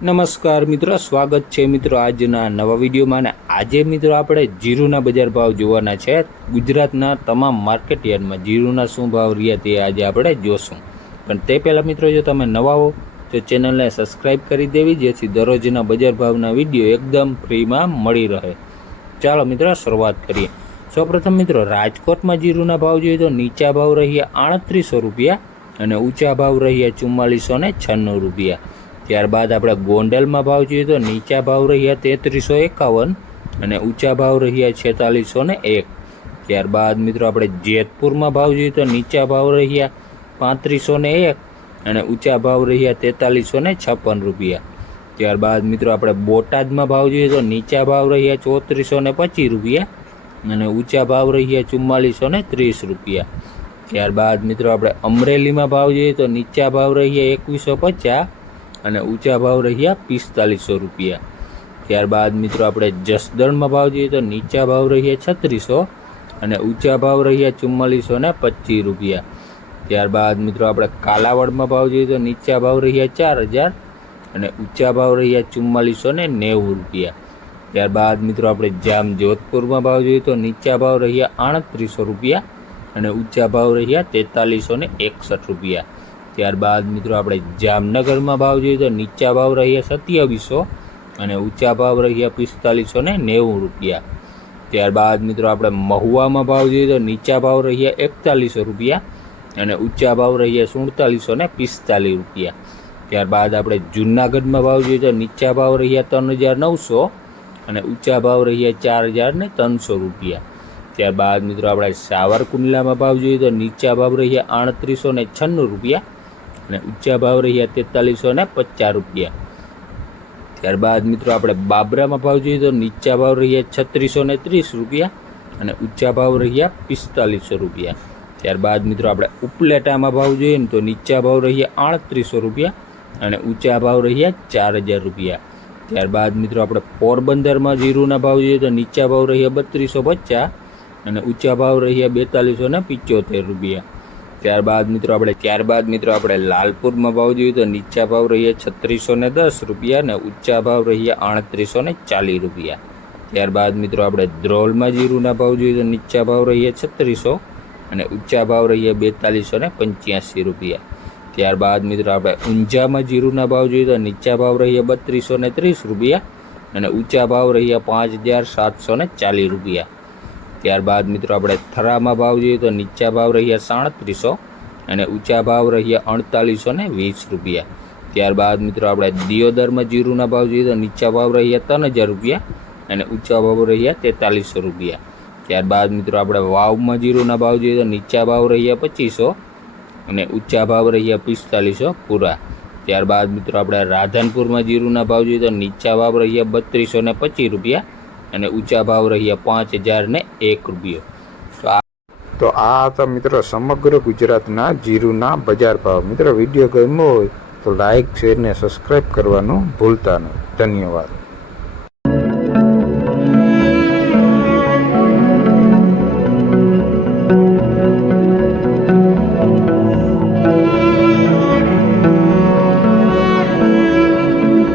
નમસ્કાર મિત્રો, સ્વાગત છે મિત્રો આજના નવા વિડીયોમાં. અને આજે મિત્રો આપણે જીરુના બજાર ભાવ જોવાના છે. ગુજરાતના તમામ માર્કેટ યાર્ડમાં જીરુના શું ભાવ રહ્યા તે આજે આપણે જોશું. પણ તે પહેલાં મિત્રો, જો તમે નવા હો તો ચેનલને સબસ્ક્રાઈબ કરી દેવી, જેથી દરરોજના બજાર ભાવના વિડીયો એકદમ ફ્રીમાં મળી રહે. ચાલો મિત્રો શરૂઆત કરીએ. સૌપ્રથમ મિત્રો, રાજકોટમાં જીરુના ભાવ જોઈએ તો નીચા ભાવ રહ્યા 3800 રૂપિયા અને ઊંચા ભાવ રહ્યા 4496 રૂપિયા. ત્યારબાદ આપણે ગોંડલમાં ભાવ જોઈએ તો નીચા ભાવ રહ્યા 3351 અને ઊંચા ભાવ રહ્યા 4601. ત્યારબાદ મિત્રો આપણે જેતપુરમાં ભાવ જોઈએ તો નીચા ભાવ રહ્યા 3501 અને ઊંચા ભાવ રહ્યા 4356 રૂપિયા. ત્યારબાદ મિત્રો આપણે બોટાદમાં ભાવ જોઈએ તો નીચા ભાવ રહ્યા 3425 રૂપિયા અને ઊંચા ભાવ રહ્યા 4430 રૂપિયા. ત્યારબાદ મિત્રો આપણે અમરેલીમાં ભાવ જોઈએ તો નીચા ભાવ રહ્યા 2150 અને ઊંચા ભાવ રહ્યા 4500 રૂપિયા. ત્યારબાદ મિત્રો આપણે જસદણમાં ભાવ જોઈએ તો નીચા ભાવ રહ્યા 3600 અને ઊંચા ભાવ રહ્યા 4425 રૂપિયા. ત્યારબાદ મિત્રો આપણે કાલાવડમાં ભાવ જોઈએ તો નીચા ભાવ રહ્યા 4000 અને ઊંચા ભાવ રહ્યા 4490 રૂપિયા. ત્યારબાદ મિત્રો આપણે જામજોધપુરમાં ભાવ જોઈએ તો નીચા ભાવ રહ્યા 3800 રૂપિયા અને ઊંચા ભાવ રહ્યા 4361 રૂપિયા. ત્યારબાદ મિત્રો આપણે જામનગરમાં ભાવ જોઈએ તો નીચા ભાવ રહ્યા 2700 અને ઊંચા ભાવ રહ્યા 4590 રૂપિયા. ત્યારબાદ મિત્રો આપણે મહુવામાં ભાવ જોઈએ તો નીચા ભાવ રહ્યા 4100 રૂપિયા અને ઊંચા ભાવ રહ્યા 4745 રૂપિયા. ત્યારબાદ આપણે જૂનાગઢમાં ભાવ જોઈએ તો નીચા ભાવ રહ્યા 3900 અને ઊંચા ભાવ રહ્યા 4300 રૂપિયા. ત્યારબાદ મિત્રો આપણે સાવરકુંડલામાં ભાવ જોઈએ તો નીચા ભાવ રહ્યા 3896 રૂપિયા અને ઊંચા ભાવ રહ્યા 4350 રૂપિયા. ત્યારબાદ મિત્રો આપણે બાબરામાં ભાવ જોઈએ તો નીચા ભાવ રહ્યા 3630 રૂપિયા અને ઊંચા ભાવ રહ્યા 4500 રૂપિયા. ત્યારબાદ મિત્રો આપણે ઉપલેટામાં ભાવ જોઈએ તો નીચા ભાવ રહ્યા 3800 રૂપિયા અને ઊંચા ભાવ રહ્યા 4000 રૂપિયા. ત્યારબાદ મિત્રો આપણે પોરબંદરમાં જીરુના ભાવ જોઈએ તો નીચા ભાવ રહ્યા 3250 અને ઊંચા ભાવ રહ્યા 4275 રૂપિયા. ત્યારબાદ મિત્રો આપણે લાલપુરમાં ભાવ જોઈએ તો નીચા ભાવ રહ્યા 3610 રૂપિયા અને ઊંચા ભાવ રહ્યા 3840 રૂપિયા. ત્યારબાદ મિત્રો આપણે ધ્રોલમાં જીરુના ભાવ જોઈએ તો નીચા ભાવ રહ્યા 3600 અને ઊંચા ભાવ રહ્યા 4285 રૂપિયા. ત્યારબાદ મિત્રો આપણે ઊંઝામાં જીરુના ભાવ જોઈએ તો નીચા ભાવ રહ્યા 3230 રૂપિયા અને ઊંચા ભાવ રહ્યા 5740 રૂપિયા. ત્યારબાદ મિત્રો આપણે થરામાં ભાવ જોઈએ તો નીચા ભાવ રહ્યા 3700 અને ઊંચા ભાવ રહ્યા 4820 રૂપિયા. ત્યારબાદ મિત્રો આપણે દિયોદરમાં જીરુના ભાવ જોઈએ તો નીચા ભાવ રહ્યા 3000 રૂપિયા અને ઊંચા ભાવ રહ્યા 4300 રૂપિયા. ત્યારબાદ મિત્રો આપણે વાવમાં જીરુના ભાવ જોઈએ તો નીચા ભાવ રહ્યા 2500 અને ઊંચા ભાવ રહ્યા 4500 પૂરા. ત્યારબાદ મિત્રો આપણે રાધનપુરમાં જીરુના ભાવ જોઈએ તો નીચા ભાવ રહ્યા 3225 રૂપિયા અને ઊંચા ભાવ રહ્યા 5001 રૂપિયો. તો આ હતા મિત્રો સમગ્ર ગુજરાતના જીરુના બજાર ભાવ. મિત્રો વિડીયો ગમ્યો હોય તો લાઇક, શેર ને સબસ્ક્રાઈબ કરવાનું ભૂલતા નહીં. ધન્યવાદ.